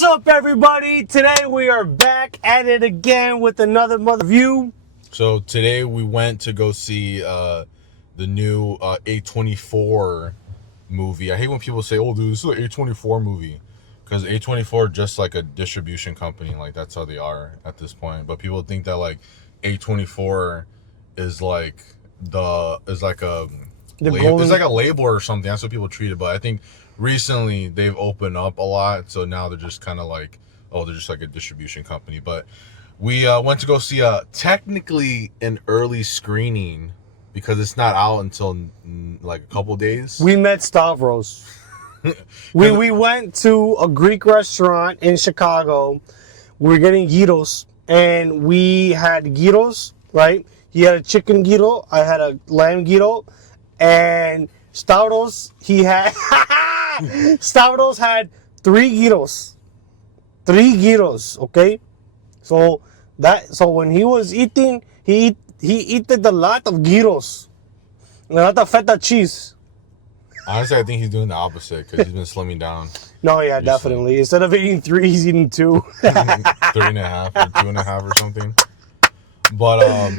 What's up, everybody? Today we are back at it again with another mother review. So today we went to go see the new A24 movie. I hate when people say, "Oh, dude, this is an A24 movie," because A24 is just like a distribution company. Like that's how they are at this point. But people think that like A24 is like it's like a label or something. That's what people treat it. But I think recently they've opened up a lot, so now they're just kind of like, oh, they're just like a distribution company. But we went to go see technically an early screening because it's not out until like a couple days. We met Stavros. we went to a Greek restaurant in Chicago. We were getting gyros, and we had gyros, right? He had a chicken gyro, I had a lamb gyro, and Stavros, Stavros had three gyros, okay? So when he was eating, he ate a lot of gyros, a lot of feta cheese. Honestly, I think he's doing the opposite because he's been slimming down. No, yeah, definitely. Instead of eating three, he's eating two. 3.5 or 2.5 or something. But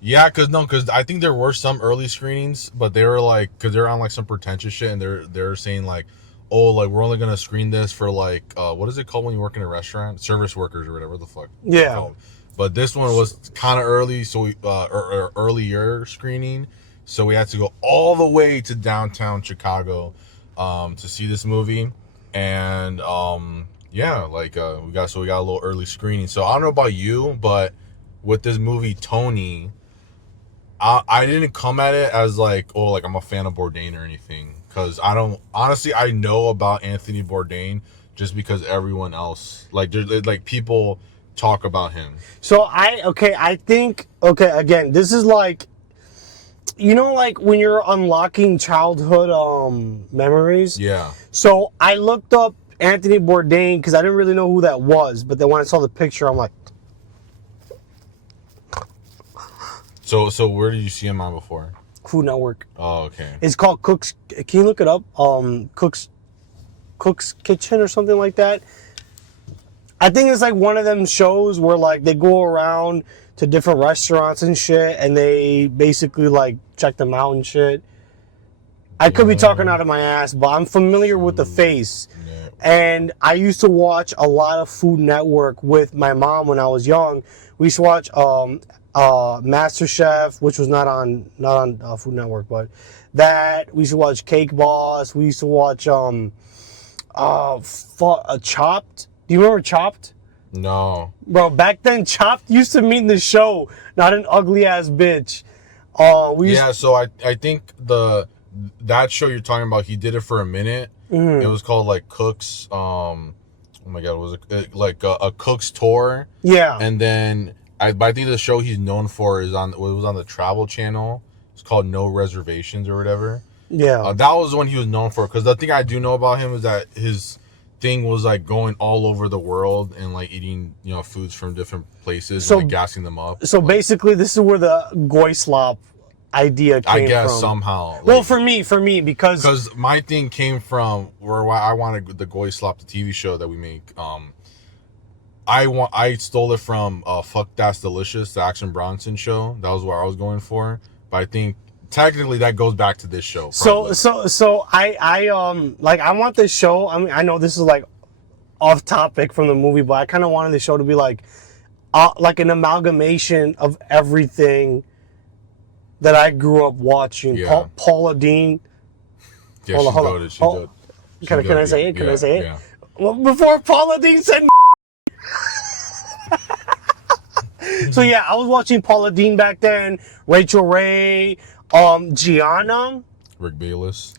yeah, because I think there were some early screenings, but they were like, because they're on like some pretentious shit, and they're saying like, oh, like we're only gonna screen this for like what is it called when you work in a restaurant, service workers or whatever the fuck. Yeah. But this one was kind of early, so we earlier screening, so we had to go all the way to downtown Chicago to see this movie, and yeah, like we got a little early screening. So I don't know about you, but with this movie Tony, I didn't come at it as like, oh, like I'm a fan of Bourdain or anything, because I don't honestly. I know about Anthony Bourdain just because everyone else like people talk about him. So I think again, this is like, you know, like when you're unlocking childhood memories. Yeah. So I looked up Anthony Bourdain because I didn't really know who that was, but then when I saw the picture, I'm like. So where did you see him on before? Food Network. Oh, okay. It's called Cook's. Can you look it up? Cook's Kitchen or something like that. I think it's like one of them shows where like they go around to different restaurants and shit, and they basically like check them out and shit. I could be talking out of my ass, but I'm familiar with the face. Yeah. And I used to watch a lot of Food Network with my mom when I was young. We used to watch MasterChef, which was not on Food Network, but that we used to watch Cake Boss. We used to watch Chopped. Do you remember Chopped? No, bro. Back then, Chopped used to mean the show, not an ugly ass bitch. So I think that show you're talking about, he did it for a minute. Mm-hmm. It was called like Cook's. Oh my god, was it like a Cook's Tour? Yeah. And then I think the show he's known for was on the Travel Channel. It's called No Reservations or whatever. Yeah. That was the one he was known for, because the thing I do know about him is that his thing was like going all over the world and like eating, you know, foods from different places and like gassing them up. So basically, this is where the goy slop idea came from. I guess somehow. Well, for me, because my thing came from where I wanted the Goy Slop, the TV show that we make. I stole it from Fuck That's Delicious, the Action Bronson show. That was what I was going for. But I think technically that goes back to this show. Probably. So I want this show. I mean, I know this is like off topic from the movie, but I kind of wanted the show to be like an amalgamation of everything that I grew up watching. Yeah. Paula Deen. Yeah, hold on. She did. Can I say it? Can I say it? Yeah. Well, before Paula Deen said. So yeah, I was watching Paula Deen back then. Rachel Ray, Gianna. Rick Bayless.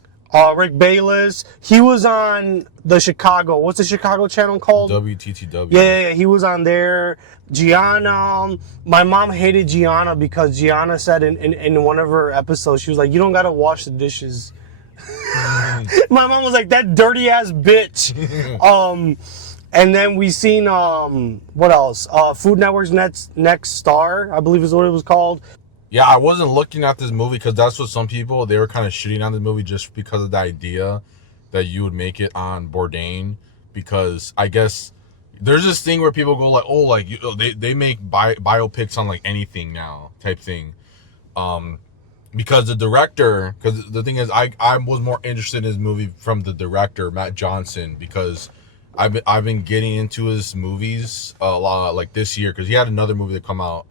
Rick Bayless. He was on the Chicago. What's the Chicago channel called? WTTW. Yeah. He was on there. Gianna. My mom hated Gianna because Gianna said in one of her episodes, she was like, "You don't gotta wash the dishes." My mom was like, "That dirty ass bitch." And then we seen what else? Food Network's Next Star, I believe is what it was called. Yeah, I wasn't looking at this movie because that's what some people, they were kind of shitting on the movie just because of the idea that you would make it on Bourdain, because I guess there's this thing where people go like, oh, like they make biopics on like anything now type thing, because the director. Because the thing is, I was more interested in his movie from the director Matt Johnson, because I've been getting into his movies a lot, like this year, because he had another movie that come out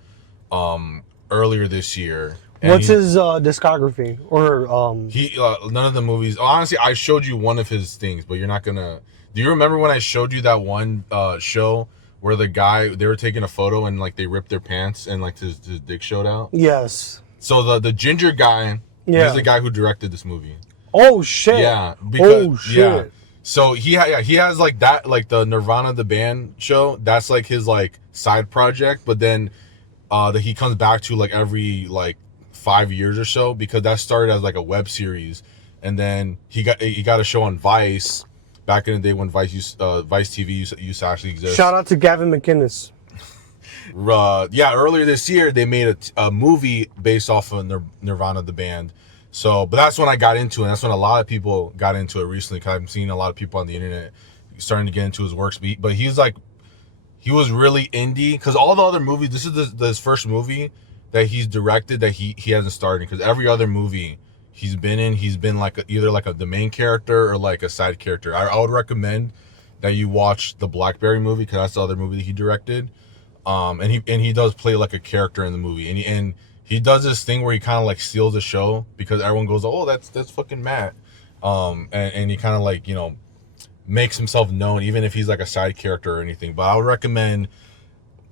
earlier this year. What's his discography? Or he none of the movies. Honestly, I showed you one of his things, but you're not gonna. Do you remember when I showed you that one show where the guy, they were taking a photo and like they ripped their pants and like his dick showed out? Yes. So the ginger guy, he's the guy who directed this movie. Oh shit. Yeah. Because, oh shit. Yeah. So he has like that, like the Nirvana the band show. That's like his like side project, but then that he comes back to like every like 5 years or so, because that started as like a web series, and then he got a show on Vice back in the day when Vice TV used to actually exist. Shout out to Gavin McInnes. Earlier this year they made a movie based off of Nirvana the band. So, but that's when I got into it. And that's when a lot of people got into it recently, because I'm seeing a lot of people on the internet starting to get into his works. But he was really indie, because all the other movies, this is his first movie that he's directed that he hasn't starred in, because every other movie he's been like either like the main character or like a side character. I would recommend that you watch the BlackBerry movie, because that's the other movie that he directed. And he does play like a character in the movie, and he does this thing where he kind of like steals the show, because everyone goes, oh, that's fucking Matt, and he kind of like, you know, makes himself known even if he's like a side character or anything. But I would recommend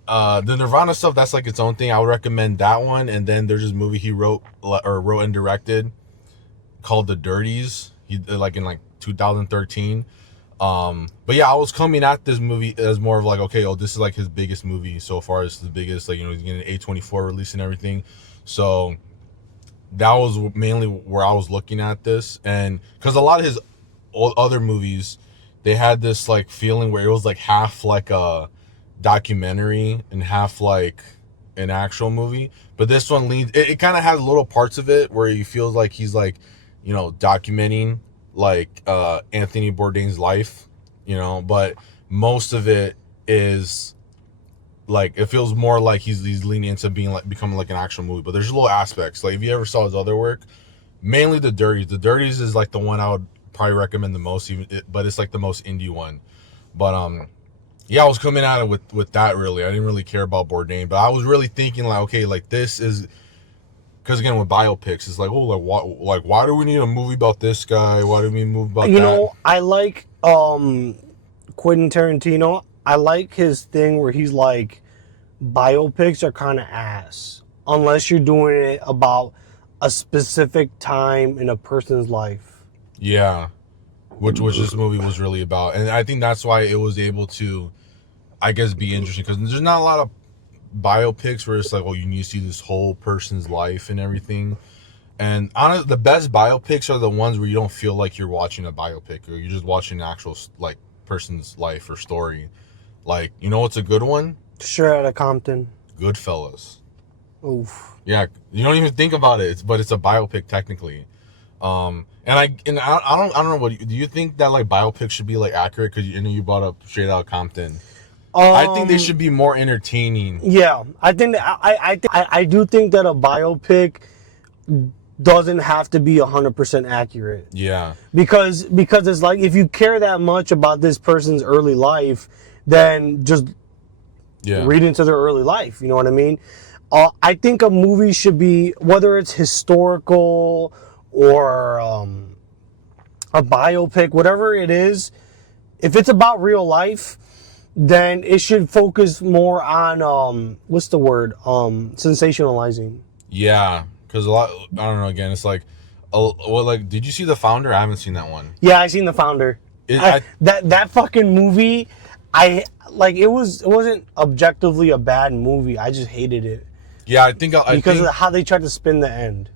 the Nirvana stuff. That's like its own thing. I would recommend that one. And then there's this movie he wrote and directed called The Dirties. He like in like 2013. But yeah, I was coming at this movie as more of like, okay, this is like his biggest movie so far. It's the biggest, like, you know, he's getting an A24 release and everything. So that was mainly where I was looking at this. And because a lot of his other movies, they had this like feeling where it was like half like a documentary and half like an actual movie. But this one leans, it kind of has little parts of it where he feels like he's like, you know, documenting like Anthony Bourdain's life, you know, but most of it is like, it feels more like he's leaning into becoming like an actual movie. But there's little aspects, like if you ever saw his other work, mainly the Dirties is like the one I would probably recommend the most, but it's like the most indie one. But yeah, I was coming at it with that. Really, I didn't really care about Bourdain, but I was really thinking like, okay, like this is, because again, with biopics, it's like, oh, like why do we need a movie about this guy? Why do we need a movie about that? You know, I like Quentin Tarantino. I like his thing where he's like, biopics are kind of ass unless you're doing it about a specific time in a person's life. Yeah, which this movie was really about, and I think that's why it was able to, I guess, be interesting, because there's not a lot of biopics where it's like, oh, you need to see this whole person's life and everything. And honestly, the best biopics are the ones where you don't feel like you're watching a biopic, or you're just watching an actual like person's life or story. Like, you know what's a good one? Straight Outta Compton. Goodfellas. Oof. Yeah, you don't even think about it, but it's a biopic technically. And I don't know, what do you think that like biopics should be like accurate? Because you know you brought up Straight Outta Compton. I think they should be more entertaining. Yeah, I think that I do think that a biopic doesn't have to be 100% accurate. Yeah. Because it's like, if you care that much about this person's early life, then just read into their early life. You know what I mean? I think a movie should be, whether it's historical or a biopic, whatever it is, if it's about real life, then it should focus more on what's the word? Sensationalizing. Yeah, because a lot, I don't know. Again, it's like, well, like, did you see The Founder? I haven't seen that one. Yeah, I seen The Founder. That fucking movie, it wasn't objectively a bad movie. I just hated it. Yeah, I think because of how they tried to spin the end.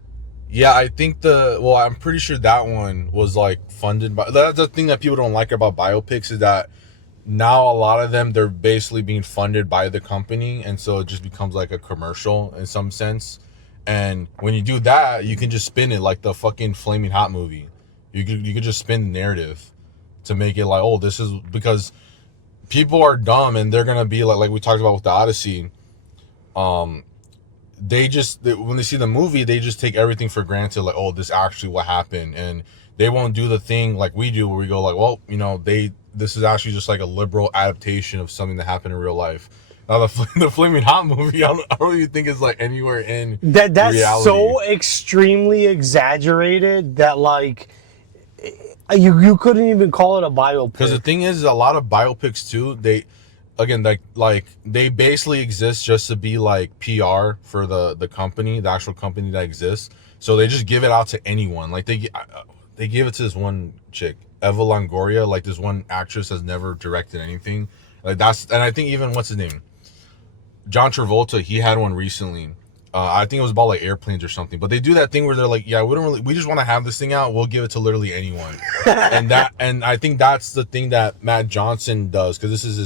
Yeah, I think I'm pretty sure that one was like funded by. That's the thing that people don't like about biopics, is that now a lot of them, they're basically being funded by the company, and so it just becomes like a commercial in some sense. And when you do that, you can just spin it like the fucking Flaming Hot movie. You could just spin the narrative to make it like, oh, this is because people are dumb, and they're gonna be like we talked about with the Odyssey. When they see the movie, they just take everything for granted, like, oh, this actually what happened, and they won't do the thing like we do, where we go like, well, this is actually just like a liberal adaptation of something that happened in real life. Now the Flaming Hot movie, I don't even think it's like anywhere in that's reality. so extremely exaggerated that like you couldn't even call it a biopic. Because the thing is, a lot of biopics too, they basically exist just to be like PR for the company, the actual company that exists. So they just give it out to anyone. Like they gave it to this one chick, Eva Longoria, like this one actress has never directed anything. Like and I think even what's his name, John Travolta, he had one recently. I think it was about like airplanes or something. But they do that thing where they're like, yeah, we just want to have this thing out. We'll give it to literally anyone. and I think that's the thing that Matt Johnson does, because this is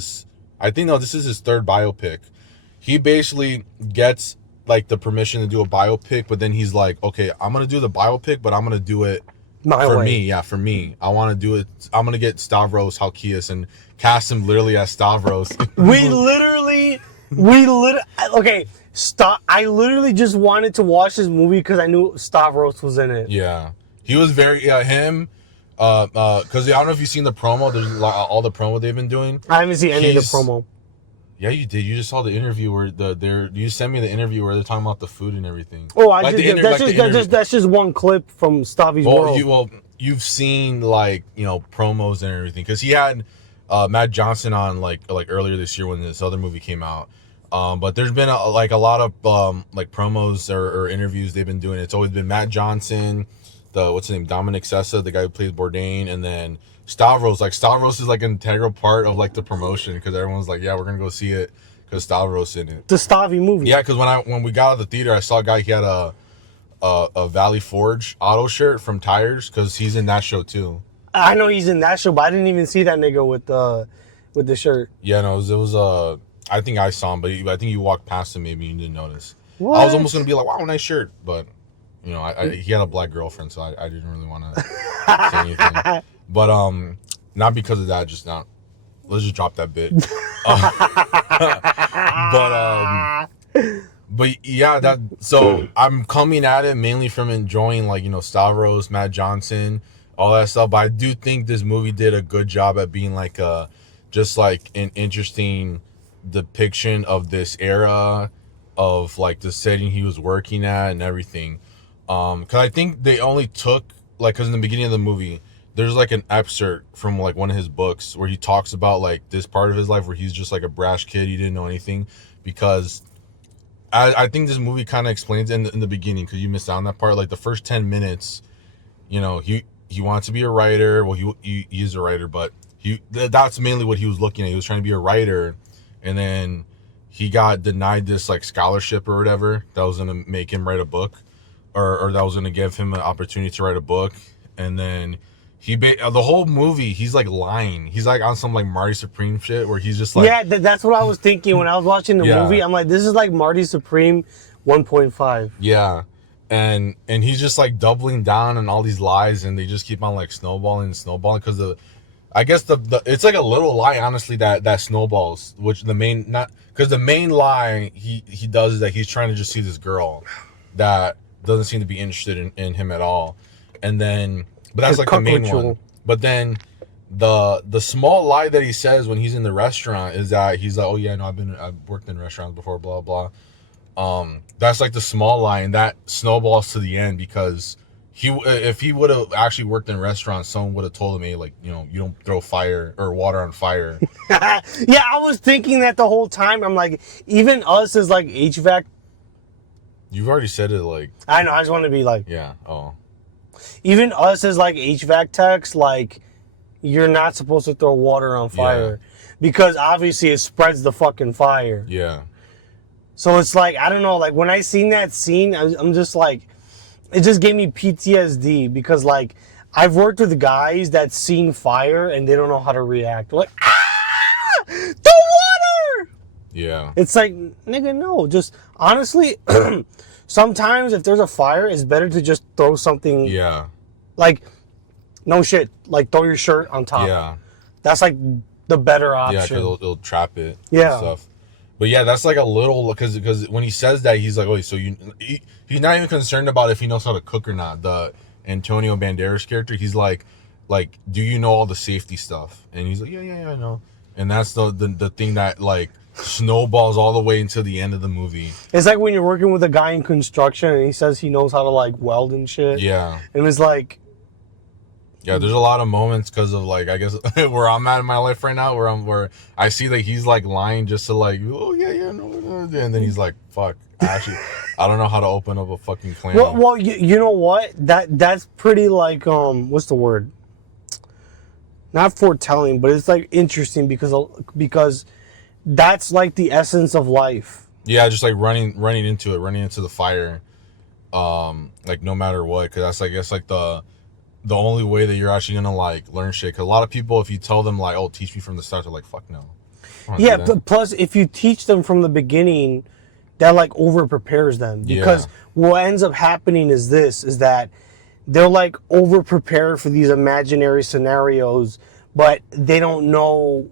his third biopic. He basically gets like the permission to do a biopic, but then he's like, okay, I'm gonna do the biopic, but I'm gonna do it for me. Yeah, for me. I want to do it. I'm gonna get Stavros Halkias and cast him literally as Stavros. Okay, stop. I literally just wanted to watch this movie because I knew Stavros was in it. Yeah, he was very him. Because I don't know if you've seen the promo. There's all the promo they've been doing. I haven't seen any of the promo. Yeah, you did. You just saw the interview where you sent me the interview where they're talking about the food and everything. Oh, that's just one clip from Stavi's World. You've seen like promos and everything, because he had Matt Johnson on like earlier this year when this other movie came out. But there's been a lot of like promos or interviews they've been doing. It's always been Matt Johnson, what's his name, Dominic Sessa, the guy who plays Bourdain, and then Stavros. Like Stavros is like an integral part of like the promotion, because everyone's like, yeah, we're gonna go see it because Stavros in it. The Stavi movie. Yeah, because when we got out of the theater, I saw a guy, he had a Valley Forge auto shirt from Tires, because he's in that show too. I know he's in that show, but I didn't even see that nigga with the shirt. Yeah, no, it was I think I saw him, but I think you walked past him, maybe you didn't notice. What? I was almost gonna be like, wow, nice shirt, but he had a black girlfriend, so I didn't really want to say anything. But not because of that, just not. Let's just drop that bit. But yeah, so I'm coming at it mainly from enjoying like Stavros, Matt Johnson, all that stuff. But I do think this movie did a good job at being like just like an interesting depiction of this era, of like the setting he was working at and everything. Because I think they only took because in the beginning of the movie, there's like an excerpt from like one of his books where he talks about like this part of his life where he's just like a brash kid, he didn't know anything. Because I think this movie kind of explains in the beginning, because you missed out on that part, like the first 10 minutes, he wants to be a writer. Well, he is a writer, but that's mainly what he was looking at. He was trying to be a writer, and then he got denied this like scholarship or whatever that was gonna make him write a book, or that was gonna give him an opportunity to write a book. And then the whole movie, he's like lying. He's like on some like Marty Supreme shit where he's just like, yeah, that's what I was thinking when I was watching the movie. I'm like, this is like Marty Supreme 1.5. Yeah. And he's just like doubling down on all these lies, and they just keep on like snowballing because I guess the it's like a little lie, honestly, that snowballs, which the main lie he does is that he's trying to just see this girl that doesn't seem to be interested in him at all. And then, but that's like the main one. But then the small lie that he says when he's in the restaurant is that he's like, oh yeah, no, I've worked in restaurants before, blah blah. That's like the small lie, and that snowballs to the end, because if he would have actually worked in restaurants, someone would have told him, hey, like, you don't throw fire or water on fire. Yeah, I was thinking that the whole time. I'm like, even us as like HVAC. You've already said it, like. I know. I just want to be like. Yeah. Oh. Even us as like HVAC techs, like, you're not supposed to throw water on fire, because obviously it spreads the fucking fire. Yeah. So it's like, I don't know, like when I seen that scene, I'm just like, it just gave me PTSD, because like I've worked with guys that seen fire and they don't know how to react. They're like, the water! Yeah. It's like, nigga, no. Just honestly, sometimes if there's a fire, it's better to just throw something. Yeah. Like, no shit. Like throw your shirt on top. Yeah. That's like the better Yeah, option. because it'll trap it. Yeah. And stuff. But yeah, that's like a little, because when he says that, he's like, oh, so he's not even concerned about if he knows how to cook or not. The Antonio Banderas character, he's like, do you know all the safety stuff? And he's like, yeah, I know. And that's the thing that like snowballs all the way into the end of the movie. It's like when you're working with a guy in construction and he says he knows how to like weld and shit. Yeah. And it's like, yeah, there's a lot of moments because of like, I guess where I'm at in my life right now, where I see that he's like lying just to like, oh yeah, no, and then he's like, fuck, actually, I don't know how to open up a fucking clam. well, you know what? That's pretty like what's the word? Not foretelling, but it's like interesting because that's like the essence of life. Yeah, just like running into the fire, like no matter what, because that's like, it's like the only way that you're actually gonna like learn shit. Because a lot of people, if you tell them like, oh, teach me from the start, they're like, fuck no. Yeah, but plus if you teach them from the beginning, that like over prepares them, because what ends up happening is that they're like over prepared for these imaginary scenarios, but they don't know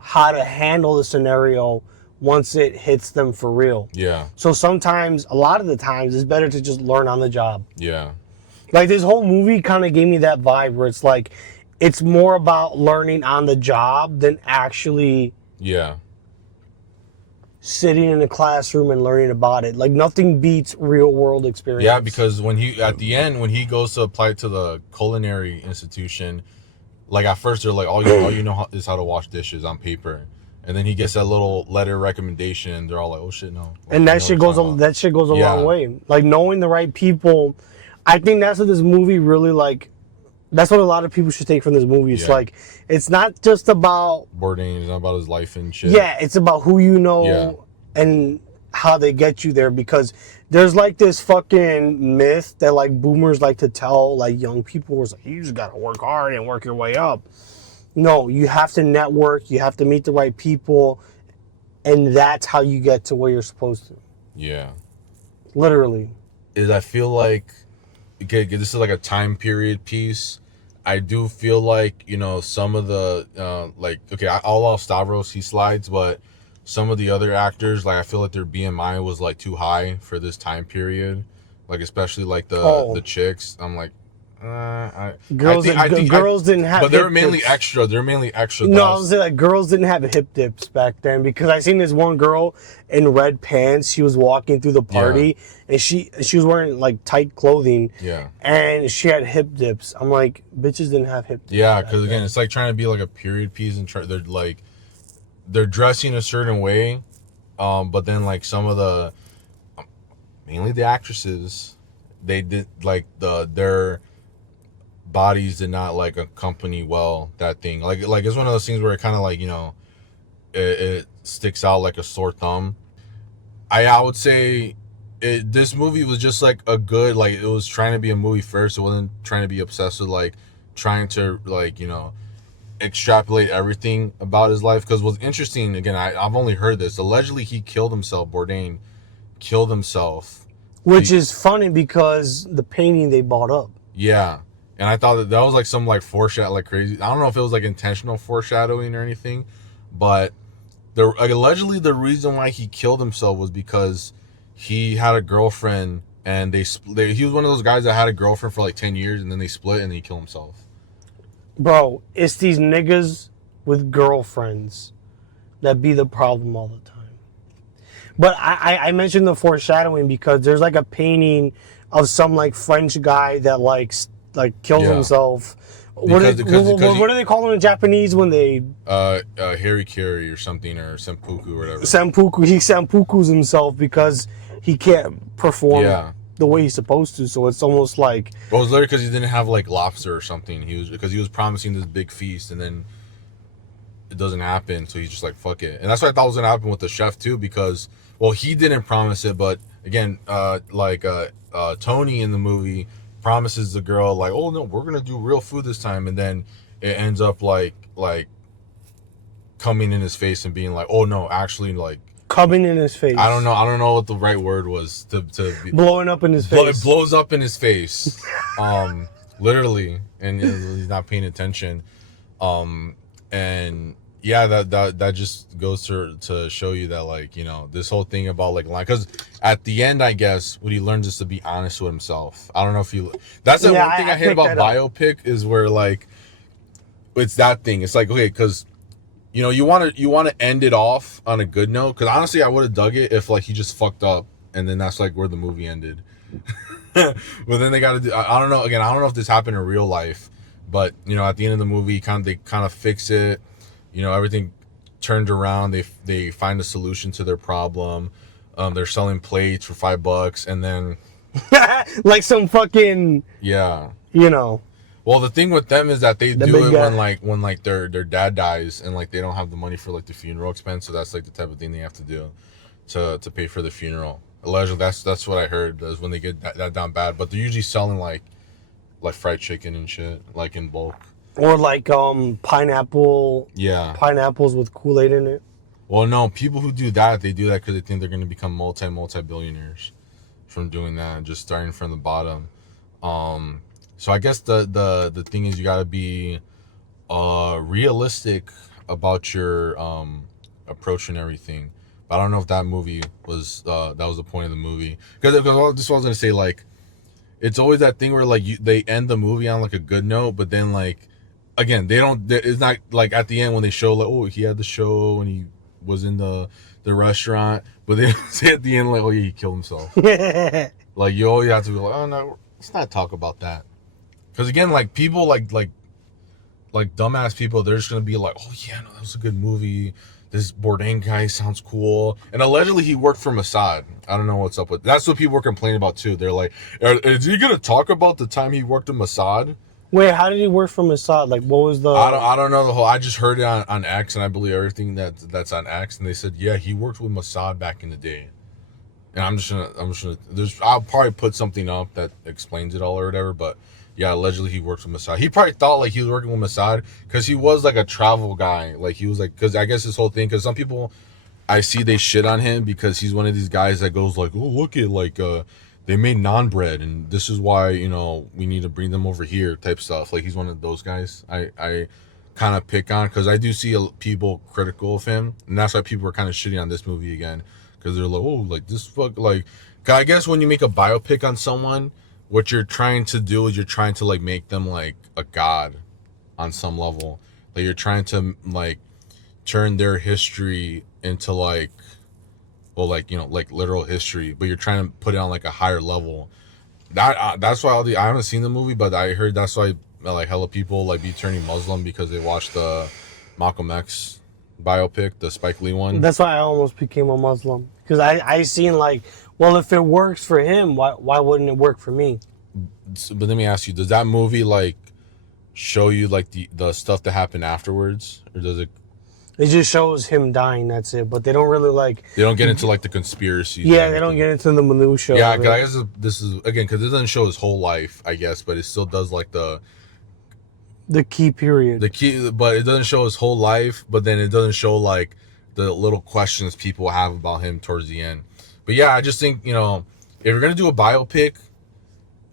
how to handle the scenario once it hits them for real. Yeah. So sometimes, a lot of the times, it's better to just learn on the job. Yeah. Like this whole movie kind of gave me that vibe where it's like, it's more about learning on the job than actually sitting in a classroom and learning about it. Like nothing beats real world experience. Yeah, because when at the end, when he goes to apply to the culinary institution, like at first they're like, all you know is how to wash dishes on paper. And then he gets that little letter recommendation, and they're all like, "Oh shit, no!" And that shit goes a long way. Like knowing the right people, I think that's what this movie really like. That's what a lot of people should take from this movie. It's like, it's not just about Bourdain. It's not about his life and shit. Yeah, it's about who you know and how they get you there. Because there's like this fucking myth that like boomers like to tell like young people, was like, you just gotta work hard and work your way up. No, you have to network, you have to meet the right people, and that's how you get to where you're supposed to. Yeah. Literally. I feel like, okay, this is like a time period piece. I do feel like, you know, some of the, like, okay, I'll allow Stavros, he slides, but some of the other actors, like, I feel like their BMI was, like, too high for this time period. Like, especially, like, the chicks. I'm like, girls didn't have, but they're mainly extra. They're mainly extra. No, I was saying like girls didn't have hip dips back then, because I seen this one girl in red pants. She was walking through the party and she was wearing like tight clothing. Yeah. And she had hip dips. I'm like, bitches didn't have hip dips. Yeah, because again, it's like trying to be like a period piece, and they're dressing a certain way, but then like some of the, mainly the actresses, they did like their bodies did not like accompany well that thing. Like it's one of those things where it kind of like, you know, it sticks out like a sore thumb. I would say this movie was just like a good, like, it was trying to be a movie first. It wasn't trying to be obsessed with like trying to like, you know, extrapolate everything about his life. Because what's interesting, again, I've only heard this, allegedly he killed himself. Bourdain killed himself, which is funny because the painting they bought up. Yeah. And I thought that was like some like foreshadow, like crazy. I don't know if it was like intentional foreshadowing or anything, but allegedly the reason why he killed himself was because he had a girlfriend, and he was one of those guys that had a girlfriend for like 10 years, and then they split, and he killed himself. Bro, it's these niggas with girlfriends that be the problem all the time. But I mentioned the foreshadowing because there's like a painting of some like French guy that like kills himself. What do they call him in Japanese when they harikiri or something, or senpuku or whatever. He senpukus himself because he can't perform the way he's supposed to. So it's almost like, well, it was literally because he didn't have like lobster or something. Because he was promising this big feast, and then it doesn't happen. So he's just like, fuck it. And that's what I thought was gonna happen with the chef too, because, well, he didn't promise it, but again, Tony in the movie promises the girl like, oh no, we're gonna do real food this time, and then it ends up like coming in his face and being like, oh no, actually, like, coming in his face. I don't know what the right word was to be, blowing up in his face. It blows up in his face, literally, and he's not paying attention, and yeah, that just goes to show you that, like, you know, this whole thing about like lying, because at the end, I guess what he learns is to be honest with himself. I don't know if you, that's the one thing I hate about biopic is where like it's that thing. It's like, okay, because you know, you want to end it off on a good note, because honestly I would have dug it if like he just fucked up and then that's like where the movie ended. But then they got to do, I don't know, again, I don't know if this happened in real life, but you know, at the end of the movie they kind of fix it, you know, everything turned around, they find a solution to their problem. They're selling plates for $5 and then like some fucking, yeah, you know. Well, the thing with them is that they do it when their dad dies and like they don't have the money for like the funeral expense, so that's like the type of thing they have to do to pay for the funeral. Allegedly, that's what I heard, is when they get that down bad. But they're usually selling like fried chicken and shit, like in bulk. Or like pineapples with Kool-Aid in it. Well, no, people who do that, they do that because they think they're going to become multi-billionaires from doing that, just starting from the bottom. So I guess the thing is, you got to be realistic about your approach and everything. But I don't know if that movie was that was the point of the movie, because this is what I was gonna say. Like, it's always that thing where like they end the movie on like a good note, but then like again they don't. It's not like at the end when they show like, oh, he had the show and he was in the restaurant, but they say at the end like, oh yeah, he killed himself. Like, you always have to be like, oh no, let's not talk about that. Because again, like people like dumbass people, they're just gonna be like, oh yeah, no, that was a good movie. This Bourdain guy sounds cool, and allegedly he worked for Mossad. I don't know what's up with. That's what people were complaining about too. They're like, is he gonna talk about the time he worked at Mossad? Wait, how did he work for Mossad? Like, what was the? I don't know the whole. I just heard it on X, and I believe everything that's on X. And they said, yeah, he worked with Mossad back in the day. And I'm just gonna. I'll probably put something up that explains it all or whatever, but. Yeah, allegedly he works with Mossad. He probably thought like he was working with Mossad because he was like a travel guy. Like he was like, because I guess this whole thing, because some people I see they shit on him because he's one of these guys that goes like, oh, look at like they made naan bread and this is why, you know, we need to bring them over here type stuff. Like he's one of those guys I kind of pick on, because I do see people critical of him, and that's why people are kind of shitting on this movie again, because they're like, oh, like this fuck, like, I guess when you make a biopic on someone, what you're trying to do is you're trying to like make them like a god on some level. Like you're trying to like turn their history into like, well, like, you know, like literal history, but you're trying to put it on like a higher level. That's why I haven't seen the movie, but I heard that's why like hella people like be turning Muslim because they watched the Malcolm X biopic, the Spike Lee one. That's why I almost became a Muslim, because I seen like, well, if it works for him, why wouldn't it work for me? But let me ask you, does that movie like show you like the stuff that happened afterwards, or does it? It just shows him dying. That's it. But they don't really like. They don't get into like the conspiracy. Yeah, they don't get into the minutia. Yeah, cause I guess this is again because it doesn't show his whole life, I guess, but it still does like the key period. The key, but it doesn't show his whole life. But then it doesn't show like the little questions people have about him towards the end. But yeah, I just think, you know, if you're gonna do a biopic,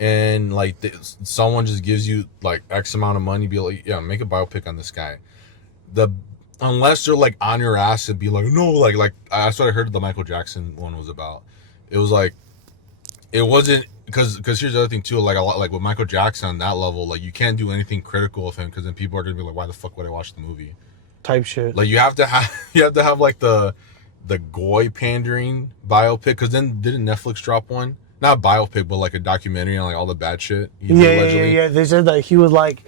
and like someone just gives you like X amount of money, be like, yeah, make a biopic on this guy. Unless they're like on your ass and be like, no, like that's what I heard the Michael Jackson one was about. It was like, it wasn't because here's the other thing too, like a lot like with Michael Jackson on that level, like you can't do anything critical of him because then people are gonna be like, why the fuck would I watch the movie? Type shit. Like you have to have like the goy pandering biopic, because then didn't Netflix drop one? Not a biopic, but like a documentary on like all the bad shit. Yeah. They said that he would like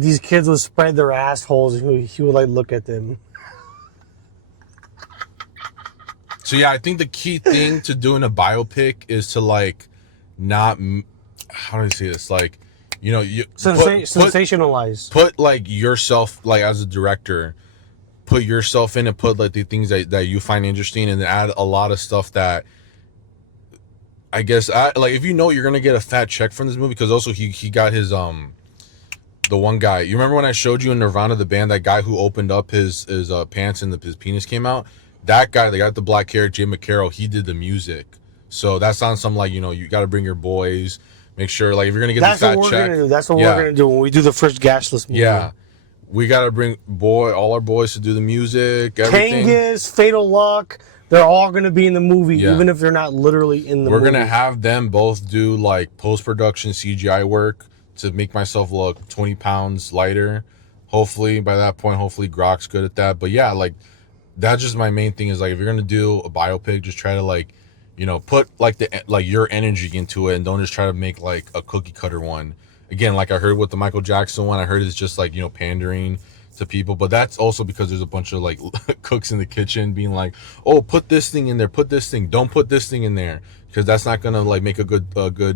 these kids would spread their assholes and he would like look at them. So yeah, I think the key thing to doing a biopic is to like not, how do I say this? Like, you know, you sensationalize. Put like yourself, like as a director, put yourself in and put like the things that you find interesting, and then add a lot of stuff that I guess like if you know you're gonna get a fat check from this movie, because also he got his the one guy, you remember when I showed you in Nirvana the band, that guy who opened up his pants and his penis came out, that guy, they got the black hair, Jay McCarroll, he did the music. So that sounds some like, you know, you got to bring your boys, make sure like if you're gonna get the fat check. That's what we're gonna do when we do the first Gashless movie. Yeah, We gotta bring all our boys to do the music, everything. Kangas, Fatal Luck, they're all gonna be in the movie, Yeah. even if they're not literally in the movie. We're gonna have them both do like post-production CGI work to make myself look 20 pounds lighter. Hopefully by that point, hopefully Grok's good at that. But yeah, like that's just my main thing is like if you're gonna do a biopic, just try to like, you know, put like your energy into it and don't just try to make like a cookie cutter one. Again, like I heard with the Michael Jackson one, I heard it's just like, you know, pandering to people, but that's also because there's a bunch of like cooks in the kitchen being like, oh, put this thing in there, put this thing, don't put this thing in there, because that's not gonna like make a good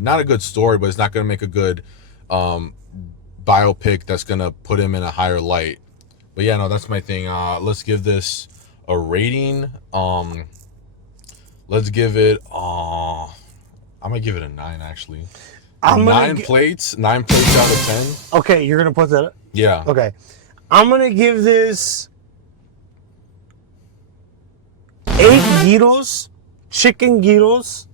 not a good story, but it's not gonna make a good biopic that's gonna put him in a higher light. But yeah, no, that's my thing. Let's give this a rating. Let's give it I'm gonna give it a 9 actually. 9 plates out of 10. Okay, you're gonna put that. Yeah. Okay, I'm gonna give this 8 gyros, chicken gyros,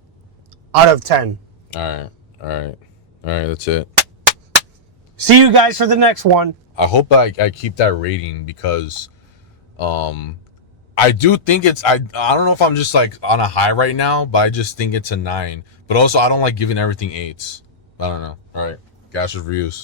out of 10. All right. That's it. See you guys for the next one. I hope I keep that rating because, I do think it's I don't know if I'm just like on a high right now, but I just think it's a 9. But also I don't like giving everything 8s. I don't know. All right, Gas reviews.